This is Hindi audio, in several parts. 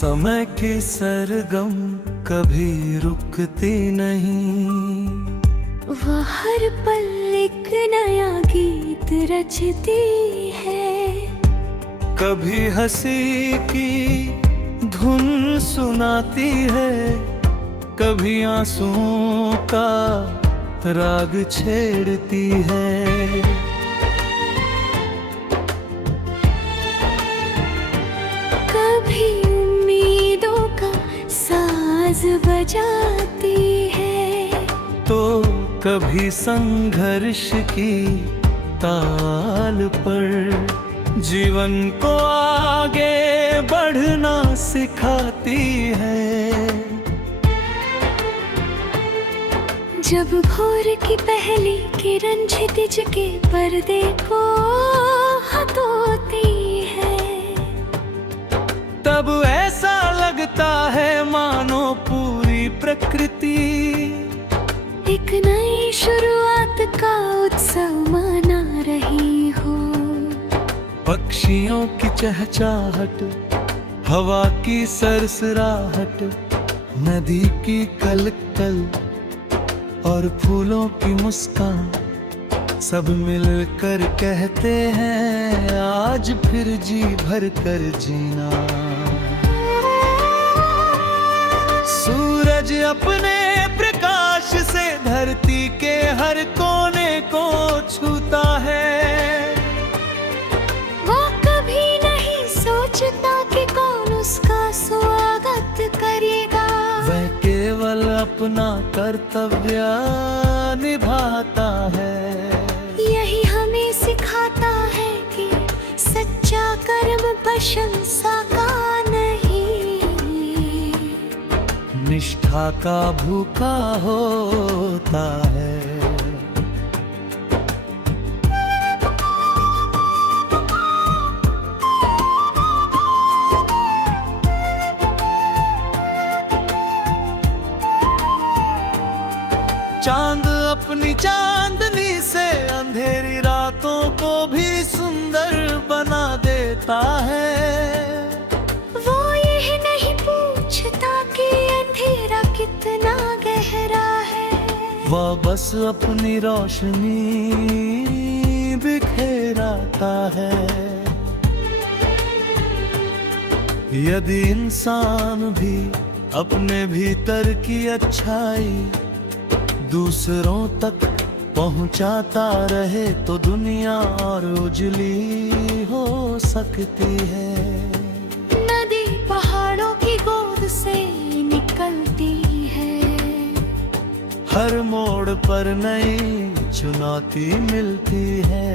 समय की सरगम कभी रुकती नहीं, वह हर पल एक नया गीत रचती है। कभी हंसी की धुन सुनाती है, कभी आंसुओं का राग छेड़ती है। कभी उम्मीदों का साज बजाती है, तो कभी संघर्ष की ताल पर जीवन को आगे बढ़ना सिखाती है। जब भोर की पहली किरण क्षितिज के पर्दे को हटोती है, तब ऐसा लगता है मानो पूरी प्रकृति एक नई शुरुआत का उत्सव मना रही हो। पक्षियों की चहचहाट, हवा की सरसराहट, नदी की कलकल और फूलों की मुस्कान, सब मिलकर कहते हैं आज फिर जी भर कर जीना। सूरज अपने प्रकाश से धरती के हर कोने को छूता है। वो कभी नहीं सोचता कि कौन उसका स्वागत करेगा, वह केवल अपना कर्तव्य निभाता है। यही हमें सिखाता है कि सच्चा कर्म प्रशंसा का नहीं, निष्ठा का भूखा होता है। चांद अपनी चांदनी से अंधेरी रातों को भी सुंदर बना देता है। वो यह नहीं पूछता कि अंधेरा कितना गहरा है, वह बस अपनी रोशनी बिखेराता है। यदि इंसान भी अपने भीतर की अच्छाई दूसरों तक पहुंचाता रहे तो दुनिया और उजली हो सकती है। नदी पहाड़ों की गोद से निकलती है, हर मोड़ पर नई चुनौती मिलती है,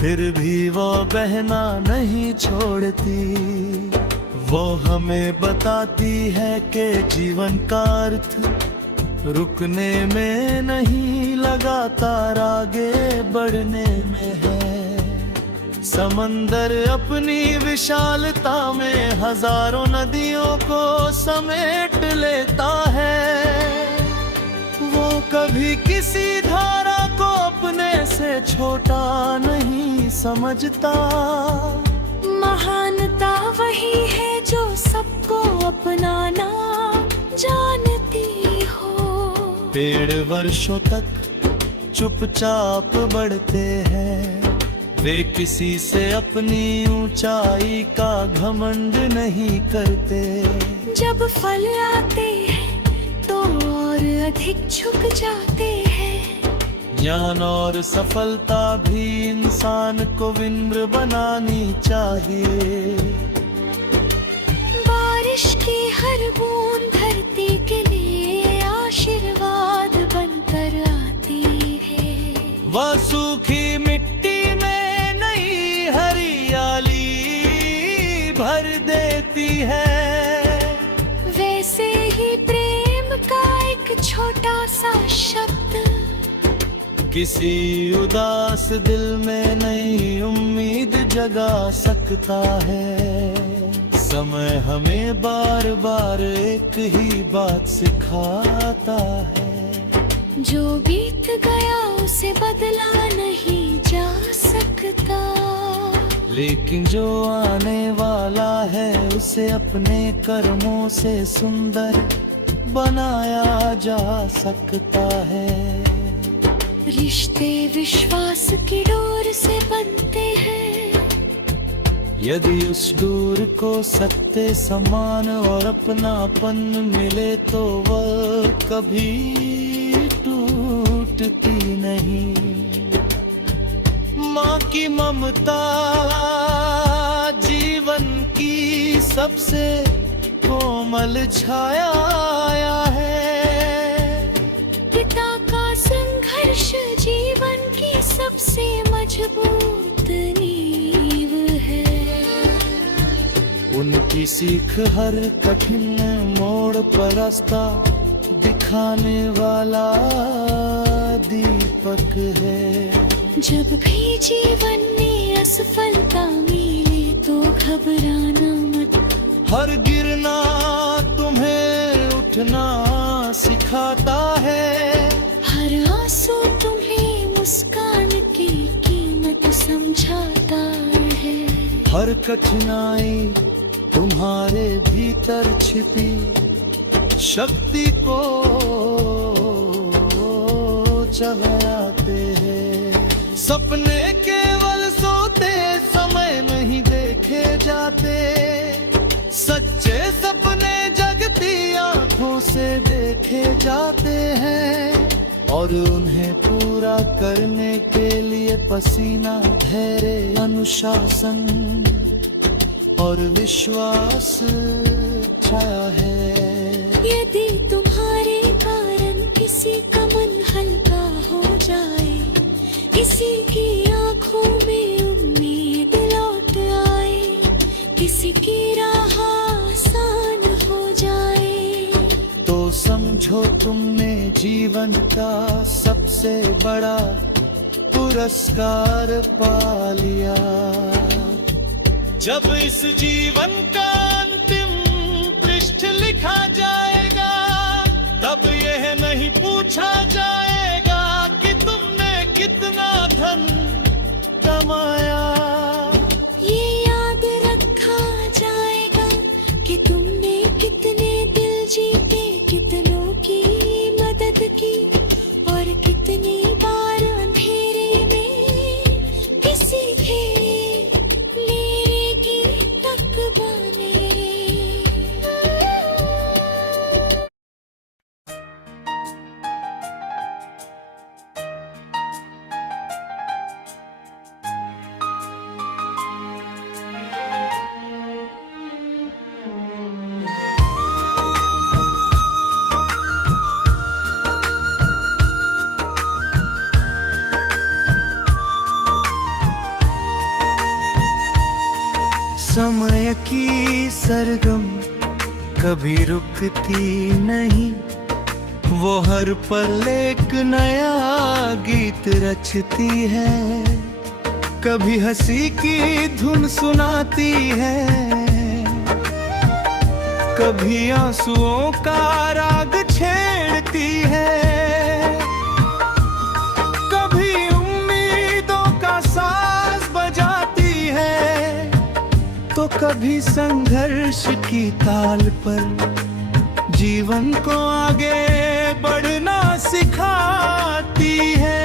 फिर भी वो बहना नहीं छोड़ती। वो हमें बताती है कि जीवन का अर्थ रुकने में नहीं, लगातार आगे बढ़ने में है। समंदर अपनी विशालता में हजारों नदियों को समेट लेता है। वो कभी किसी धारा को अपने से छोटा नहीं समझता। महानता वही है जो सबको अपनाना जानती हो। पेड़ वर्षों तक चुपचाप बढ़ते हैं, वे किसी से अपनी ऊंचाई का घमंड नहीं करते। जब फल आते हैं तो और अधिक झुक जाते हैं। ज्ञान और सफलता भी इंसान को विनम्र बनानी चाहिए। बारिश की हर बूंद धरती के लिए आशीर्वाद बनकर आती है। वह सूखी मिट्टी में नई हरियाली भर देती है। वैसे ही प्रेम का एक छोटा सा शब्द किसी उदास दिल में नई उम्मीद जगा सकता है। समय हमें बार बार एक ही बात सिखाता है, जो बीत गया उसे बदला नहीं जा सकता। लेकिन जो आने वाला है उसे अपने कर्मों से सुंदर बनाया जा सकता है। रिश्ते विश्वास की डोर से बनते हैं, यदि उस डोर को सत्य सम्मान और अपनापन मिले तो वह कभी टूटती नहीं। माँ की ममता जीवन की सबसे कोमल छाया है। पिता का संघर्ष जीवन की सबसे मजबूत नींव है। उनकी सीख हर कठिन मोड़ पर रास्ता दिखाने वाला दीपक है। जब भी जीवन में असफलता मिले तो घबराना मत, हर गिरना तुम्हें उठना सिखाता है। हर आंसू तुम्हें मुस्कान की कीमत समझाता है। हर कठिनाई तुम्हारे भीतर छिपी शक्ति को चलाते हैं। सपने केवल सोते समय नहीं देखे जाते, सच्चे सपने जगती आंखों से देखे जाते हैं। और उन्हें पूरा करने के लिए पसीना, धैर्य, अनुशासन और विश्वास छाया है। यदि तुम्हारे कारण किसी का मन हल्का हो जाए, किसी की आंखों में उम्मीद लौट आए, किसी की राह आसान हो जाए, तो समझो तुमने जीवन का सबसे बड़ा पुरस्कार पा लिया। जब इस जीवन का अंतिम पृष्ठ लिखा जाएगा, तब यह नहीं पूछा जाएगा कि तुमने कितना धन कमाया। ये याद रखा जाएगा कि तुमने कितने दिल जीते, कितनों की मदद की और कितनी बार अंधेरे में किसी के समय की सरगम कभी रुकती नहीं, वो हर पल एक नया गीत रचती है। कभी हंसी की धुन सुनाती है, कभी आंसुओं का राग छेड़ती है, कभी उम्मीदों का साज बजाती है, तो कभी संघर्ष की ताल पर जीवन को आगे बढ़ना सिखाती है।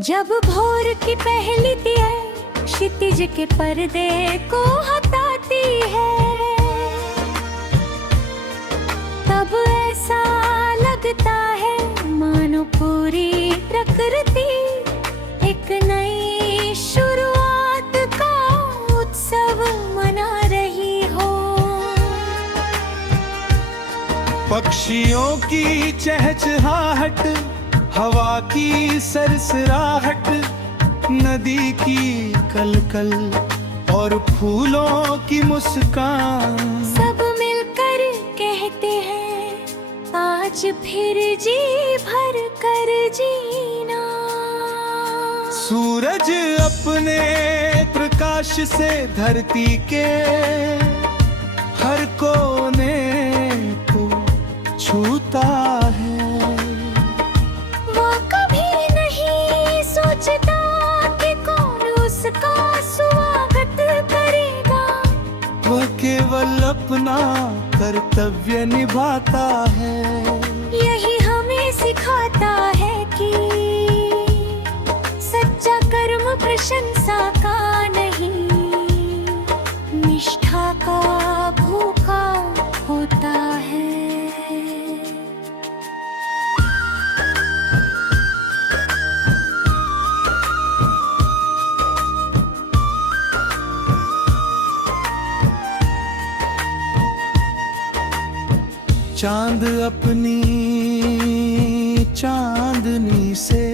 जब भोर की पहली दिया क्षितिज के पर्दे को हटाती है, तब ऐसा लगता है मानो पूरी प्रकृति एक नई शुरुआत का उत्सव मना रही हो। पक्षियों की चहचहाहट, हवा की सरसराहट, नदी की कलकल और फूलों की मुस्कान, सब मिलकर कहते हैं आज फिर जी भर कर जीना। सूरज अपने प्रकाश से धरती के हर कोने को छूता है। अपना कर्तव्य निभाता है। यही हमें सिखाता है कि सच्चा कर्म प्रशंसा का नहीं, निष्ठा का भूखा होता है। चांद अपनी चांदनी से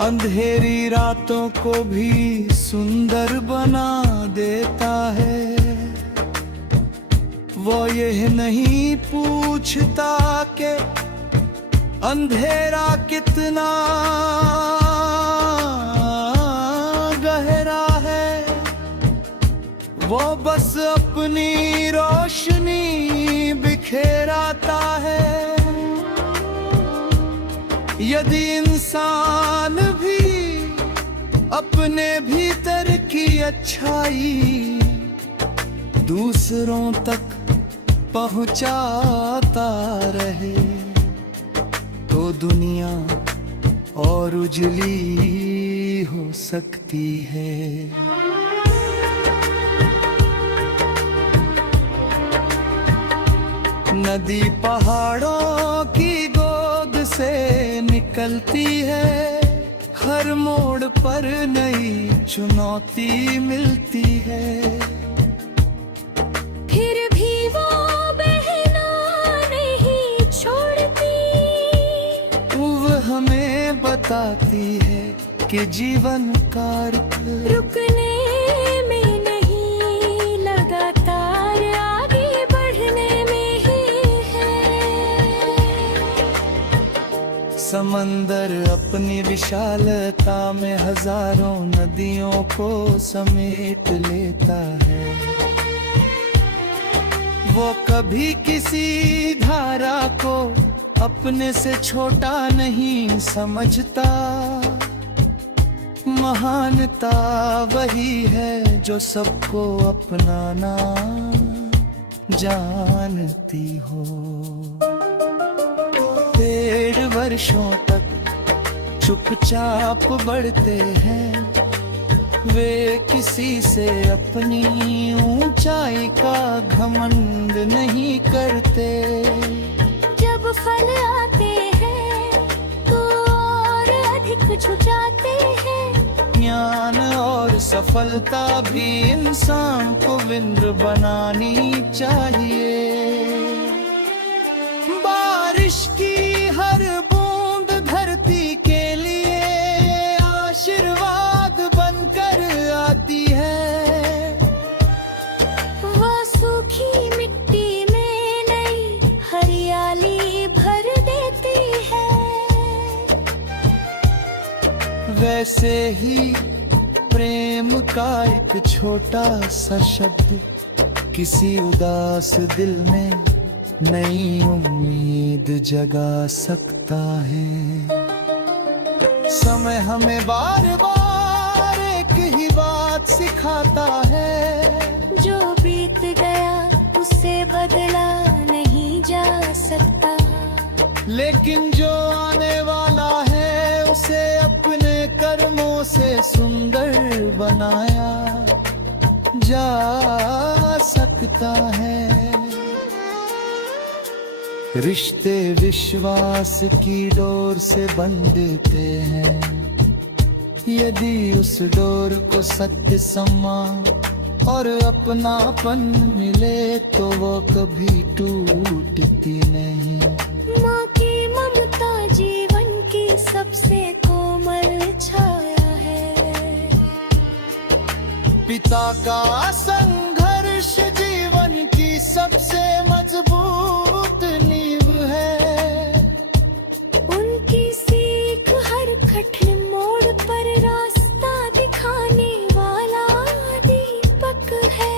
अंधेरी रातों को भी सुंदर बना देता है। वो यह नहीं पूछता कि अंधेरा कितना गहरा है, वो बस अपनी रोशनी बिखेराता है। यदि इंसान भी अपने भीतर की अच्छाई दूसरों तक पहुंचाता रहे, तो दुनिया और उजली हो सकती है। नदी पहाड़ों की गोद से निकलती है, हर मोड़ पर नई चुनौती मिलती है। फिर भी वो बहना नहीं छोड़ती, वो हमें बताती है कि जीवन का रुकने में नहीं, लगातार आगे बढ़ने में ही है। समंदर अपनी विशालता में हजारों नदियों को समेट लेता है। वो कभी किसी धारा को अपने से छोटा नहीं समझता। महानता वही है जो सबको अपनाना जानती हो। पेड़ वर्षों तक चुपचाप बढ़ते हैं, वे किसी से अपनी ऊंचाई का घमंड नहीं करते। जब फल आते हैं तो और अधिक झुकाते हैं। ज्ञान और सफलता भी इंसान को विनम्र बनानी चाहिए। बारिश की हर बूंद धरती के लिए आशीर्वाद बनकर आती है। वो सूखी मिट्टी में नई हरियाली भर देती है। वैसे ही प्रेम का एक छोटा सा शब्द किसी उदास दिल में नई उम्मीद जगा सकता है। समय हमें बार बार एक ही बात सिखाता है, जो बीत गया उसे बदला नहीं जा सकता, लेकिन जो आने वाला है उसे अपने कर्मों से सुंदर बनाया जा सकता है। रिश्ते विश्वास की डोर से बंधते हैं, यदि उस डोर को सत्य सम्मान और अपनापन मिले तो वो कभी टूटती नहीं। माँ की ममता जीवन की सबसे कोमल छाया है। पिता का संघर्ष जीवन की सबसे मजबूत नींव है। उनकी सीख हर कठिन मोड़ पर रास्ता दिखाने वाला दीपक है।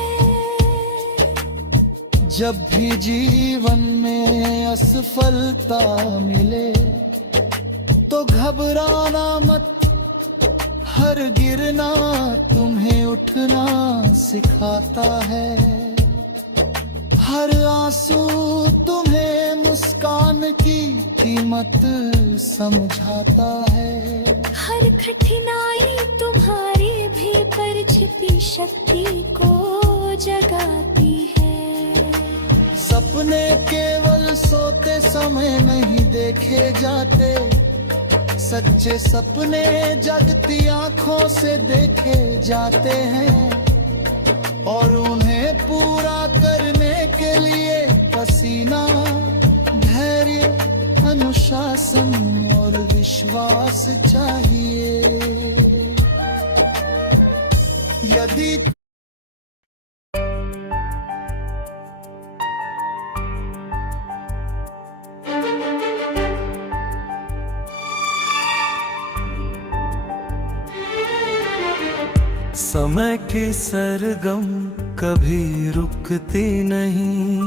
जब भी जीवन में असफलता मिले तो घबराना मत, हर गिरना तुम्हें उठना सिखाता है। हर आंसू तुम्हें मुस्कान की कीमत समझाता है। हर कठिनाई तुम्हारी भीतर छिपी शक्ति को जगाती है। सपने केवल सोते समय नहीं देखे जाते, सच्चे सपने जगती आंखों से देखे जाते हैं। और उन्हें पूरा करने के लिए पसीना, धैर्य, अनुशासन और विश्वास चाहिए। यदि समय के सरगम कभी रुकते नहीं,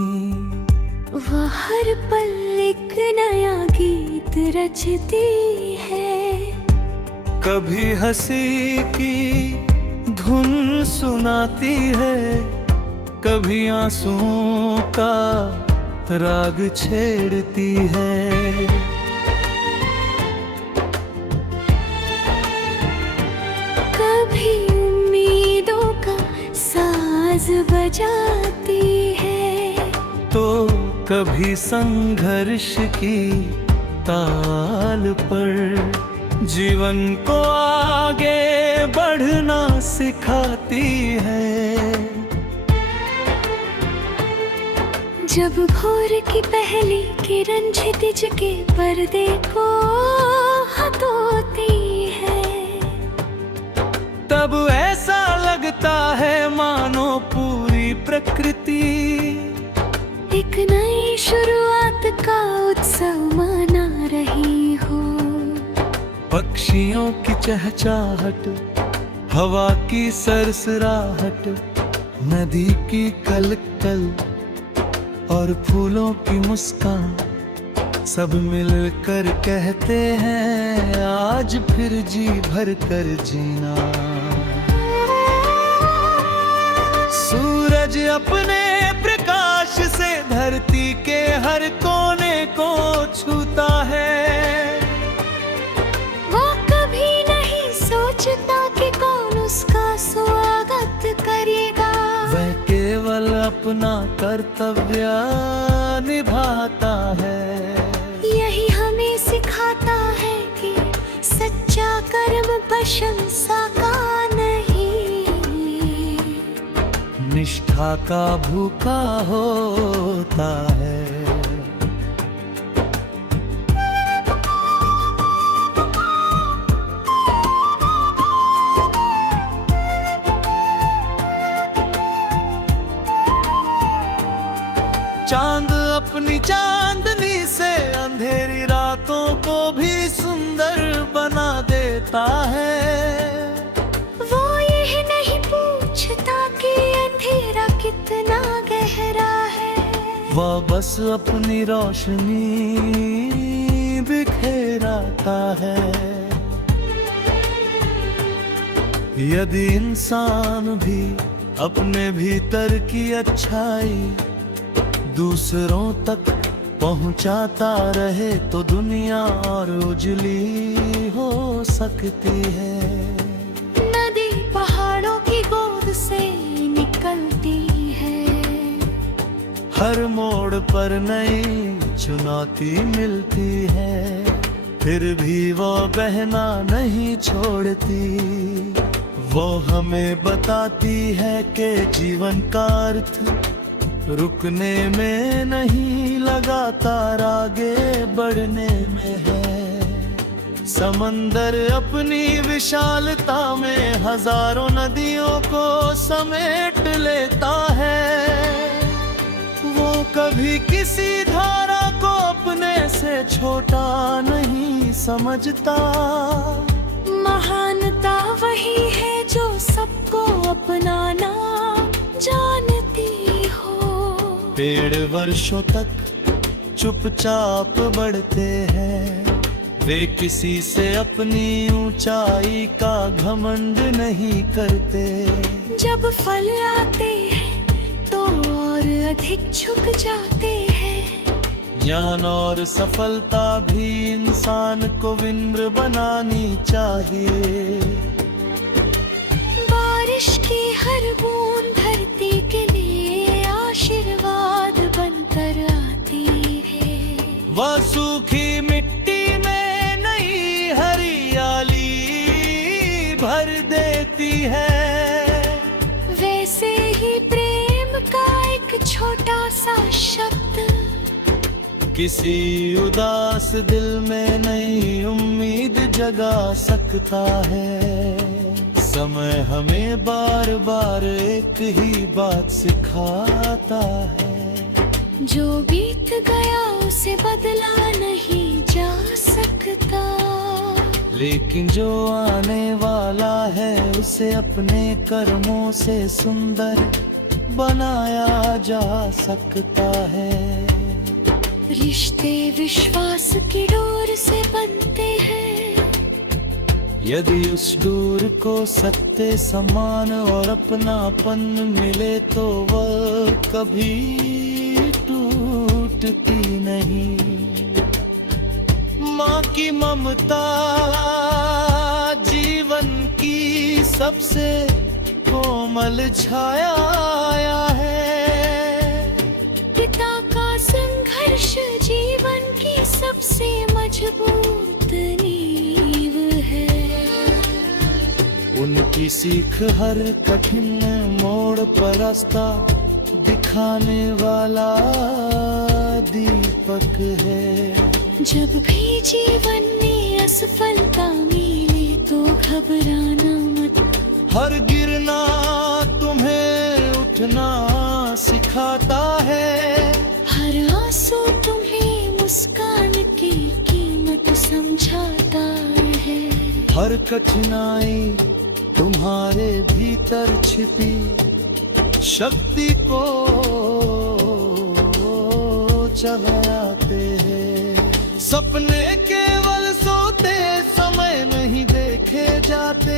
वह हर पल एक नया गीत रचती है। कभी हंसी की धुन सुनाती है, कभी आंसुओं का राग छेड़ती है। कभी उम्मीदों का साज बजाती है, तो कभी संघर्ष की ताल पर जीवन को आगे बढ़ना सिखाती है। जब भोर की पहली किरण क्षितिज के पर्दे को हटोती है, तब ऐसा लगता है मानो पूरी प्रकृति एक नई शुरुआत का उत्सव मना रही हो। पक्षियों की चहचहाट, हवा की सरसराहट, नदी की कलकल और फूलों की मुस्कान, सब मिलकर कहते हैं आज फिर जी भर कर जीना। सूरज अपने प्रकाश से धरती के हर कोने को छूता है। वो कभी नहीं सोचता कि कौन उसका स्वागत करेगा। वह केवल अपना कर्तव्य निभाता है। यही हमें सिखाता है कि सच्चा कर्म प्रशंसा का नहीं, निष्ठा का भूखा होता है। चांद अपनी चांदनी से अंधेरी रातों को भी सुंदर बना देता है। वो यह नहीं पूछता कि अंधेरा कितना गहरा है। वह बस अपनी रोशनी बिखेराता है। यदि इंसान भी अपने भीतर की अच्छाई दूसरों तक पहुंचाता रहे तो दुनिया और उजली हो सकती है। नदी पहाड़ों की गोद से निकलती है, हर मोड़ पर नई चुनौती मिलती है, फिर भी वो बहना नहीं छोड़ती। वो हमें बताती है कि जीवन का अर्थ रुकने में नहीं, लगातार आगे बढ़ने में है। समंदर अपनी विशालता में हजारों नदियों को समेट लेता है। वो कभी किसी धारा को अपने से छोटा नहीं समझता। महानता वही है जो सबको अपनाना जानती हो। पेड़ वर्षों तक चुपचाप बढ़ते हैं, वे किसी से अपनी ऊंचाई का घमंड नहीं करते। जब फल आते हैं तो और अधिक झुक जाते हैं। ज्ञान और सफलता भी इंसान को विनम्र बनानी चाहिए। बारिश की हर बूंद धरती के लिए आशीर्वाद बनकर आती है। वह सूखी मिट्टी में नई हरियाली भर देती है। वैसे ही प्रेम का एक छोटा सा शब्द किसी उदास दिल में नई उम्मीद जगा सकता है। समय हमें बार बार एक ही बात सिखाता है। जो बीत गया उसे बदला नहीं जा सकता, लेकिन जो आने वाला है उसे अपने कर्मों से सुंदर बनाया जा सकता है। रिश्ते विश्वास की डोर से बनते हैं। यदि उस डोर को सत्य सम्मान और अपनापन मिले तो वह कभी टूटती नहीं। माँ की ममता जीवन की सबसे कोमल छाया है। पिता का संघर्ष जीवन की सबसे मजबूत नींव है। उनकी सीख हर कठिन मोड़ पर रास्ता दिखाने वाला दीपक है। जब भी जीवन में असफलता मिले तो घबराना मत। हर गिरना तुम्हें उठना सिखाता है। हर आंसू तुम्हें मुस्कान की कीमत समझाता है। हर कठिनाई तुम्हारे भीतर छिपी शक्ति को चढ़ाते हैं। सपने केवल सोते समय नहीं देखे जाते।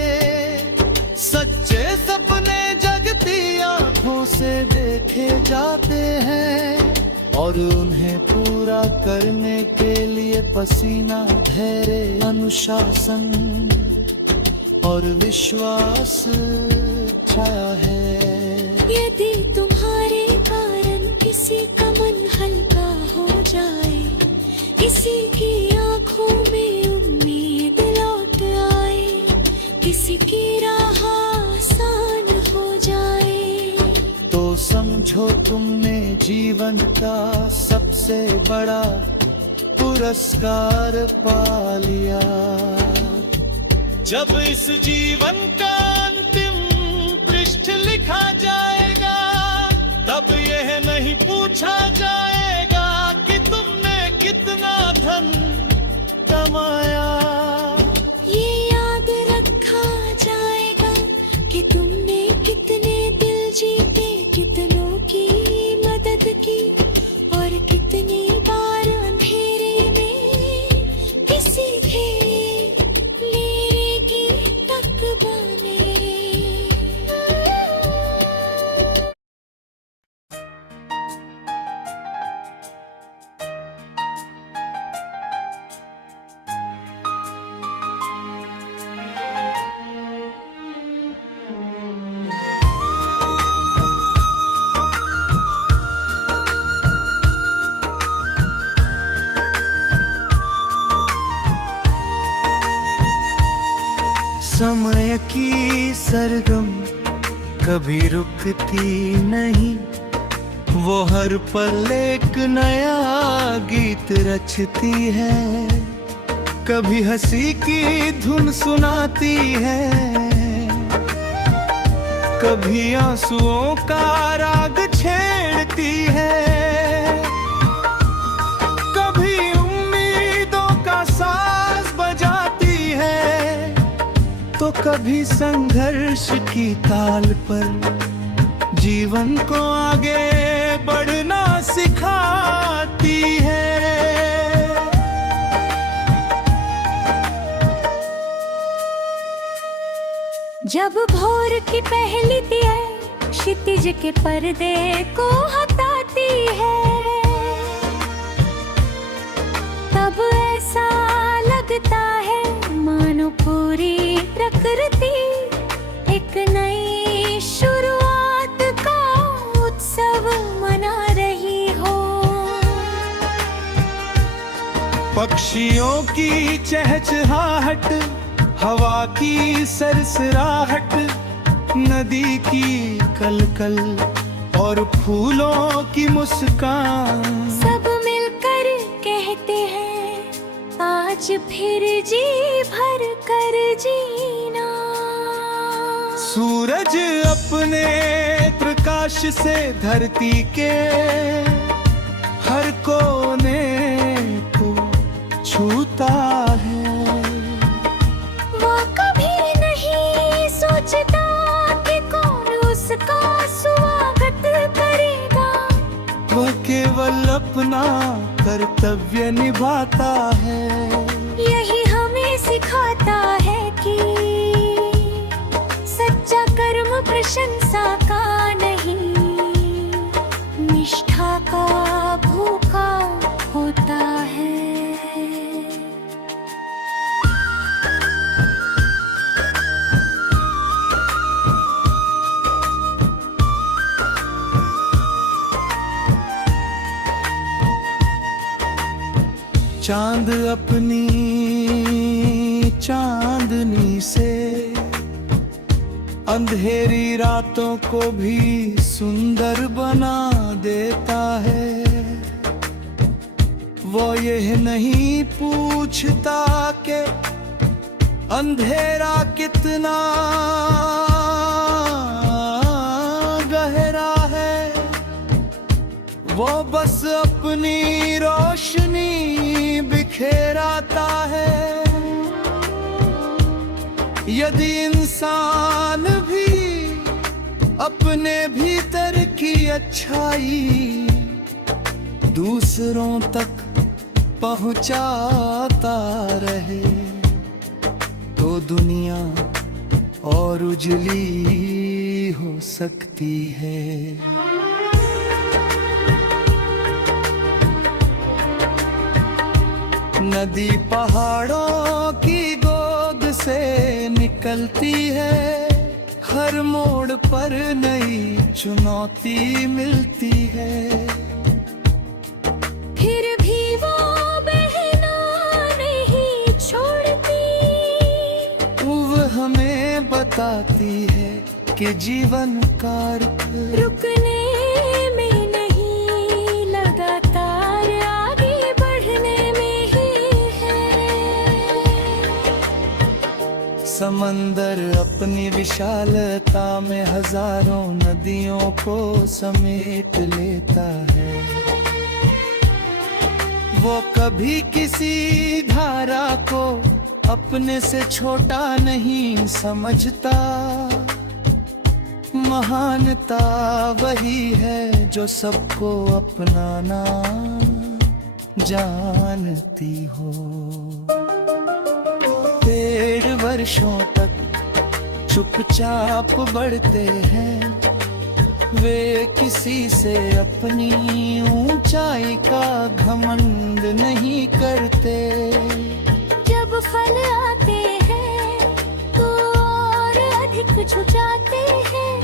सच्चे सपने जगती आंखों से देखे जाते हैं और उन्हें पूरा करने के लिए पसीना, धैर्य, अनुशासन और विश्वास छाया है। यदि तुम्हारे कारण किसी का मन हल्का हो जाए, किसी की आंखों में उम्मीद लौट आए, किसी की राह आसान हो जाए, तो समझो तुमने जीवन का सबसे बड़ा पुरस्कार पा लिया। जब इस जीवन का अंतिम पृष्ठ लिखा जाएगा, तब यह नहीं पूछा जाएगा कि तुमने कितना धन कमाया। ये याद रखा जाएगा कि तुमने कितने दिल जीते, कितनों की मदद की और कितनी बार अंधेरे में किसी के लेरे की तक बने। समय की सरगम कभी रुकती नहीं। वो हर पल एक नया गीत रचती है। कभी हंसी की धुन सुनाती है, कभी आंसुओं का राग छेड़ती है, कभी उम्मीदों का साज बजाती है, तो कभी संघर्ष की ताल पर जीवन को आगे बढ़ना सिखाती है। जब भोर की पहली दिया क्षितिज के पर्दे को हटाती है। तब ऐसा लगता है मानो पूरी प्रकृति एक नई शुरुआत का उत्सव मना रही हो। पक्षियों की चहचहाहट, हवा की सरसराहट, नदी की कलकल और फूलों की मुस्कान, सब मिलकर कहते हैं आज फिर जी भर कर जीना। सूरज अपने प्रकाश से धरती के हर कोने को छूता है। वो कभी नहीं सोचता कि कौन उसका स्वागत करेगा। वह केवल अपना कर्तव्य निभाता है। यही हमें सिखाता है कि सच्चा कर्म प्रशंसा का नहीं, निष्ठा का भूखा होता है। चांद अपनी चांदनी से अंधेरी रातों को भी सुंदर बना देता है। वो यह नहीं पूछता कि अंधेरा कितना गहरा है, वो बस अपनी रोशनी बिखेराता है। यदि इंसान भी अपने भीतर की अच्छाई दूसरों तक पहुंचाता रहे, तो दुनिया और उजली हो सकती है। नदी पहाड़ों की गोद से निकलती है, हर मोड़ पर नई चुनौती मिलती है। फिर भी वो बहना नहीं छोड़ती, वो हमें बताती है कि जीवन का अर्थ रुकने में नहीं, लगातार आगे बढ़ने में ही है। समंदर अपनी विशालता में हजारों नदियों को समेट लेता है। वो कभी किसी धारा को अपने से छोटा नहीं समझता। महानता वही है जो सबको अपनाना जानती हो। पेड़ वर्षों तक चुपचाप बढ़ते हैं, वे किसी से अपनी ऊंचाई का घमंड नहीं करते। जब फल आते हैं तो और अधिक झुकाते हैं।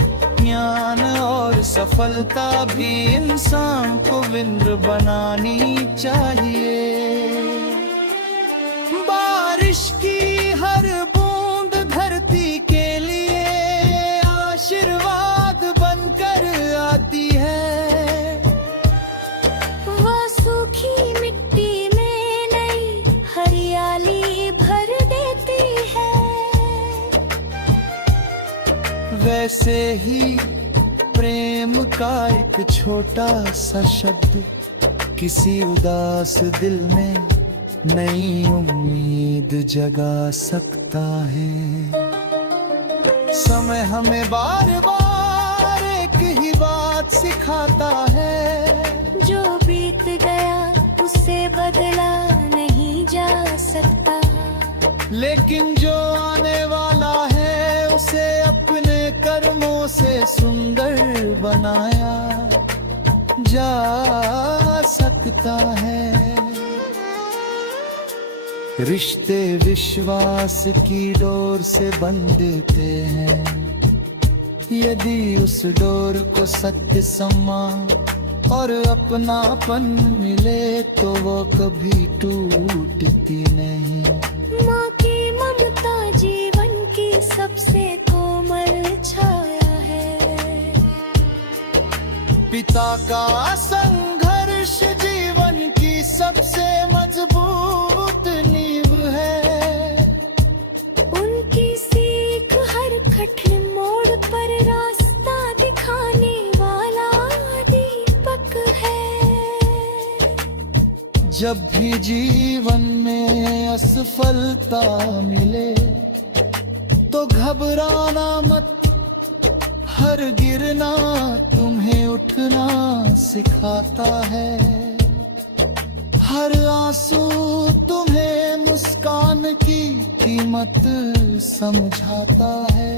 ज्ञान और सफलता भी इंसान को विनम्र बनानी चाहिए। बारिश की हर बूंद धरती के लिए आशीर्वाद बनकर आती है। वो सूखी मिट्टी में नई हरियाली भर देती है। वैसे ही प्रेम का एक छोटा सा शब्द किसी उदास दिल में नई उम्मीद जगा सकता है। समय हमें बार बार एक ही बात सिखाता है, जो बीत गया उसे बदला नहीं जा सकता। लेकिन जो आने वाला है उसे अपने कर्मों आंखों से सुंदर बनाया जा सकता है। रिश्ते विश्वास की डोर से बंधते हैं, यदि उस डोर को सत्य सम्मान और अपनापन मिले तो वो कभी टूटती नहीं। माँ की ममता जीवन की सबसे कोमल छाया है। पिता का संघर्ष जीवन की सबसे मजबूत नींव है। उनकी सीख हर कठिन मोड़ पर रास्ता दिखाने वाला दीपक है। जब भी जीवन में असफलता मिले तो घबराना मत, हर गिरना तुम्हें उठना सिखाता है। हर आंसू तुम्हें मुस्कान की कीमत समझाता है।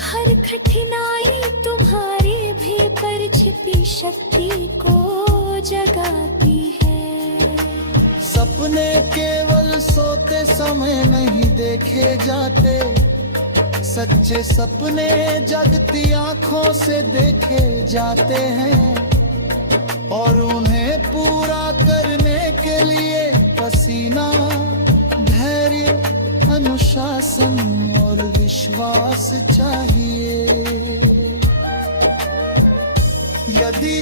हर कठिनाई तुम्हारे भीतर छिपी शक्ति को जगाती है। सपने केवल सोते समय नहीं देखे जाते, सच्चे सपने जगती आंखों से देखे जाते हैं। और उन्हें पूरा करने के लिए पसीना, धैर्य, अनुशासन और विश्वास चाहिए। यदि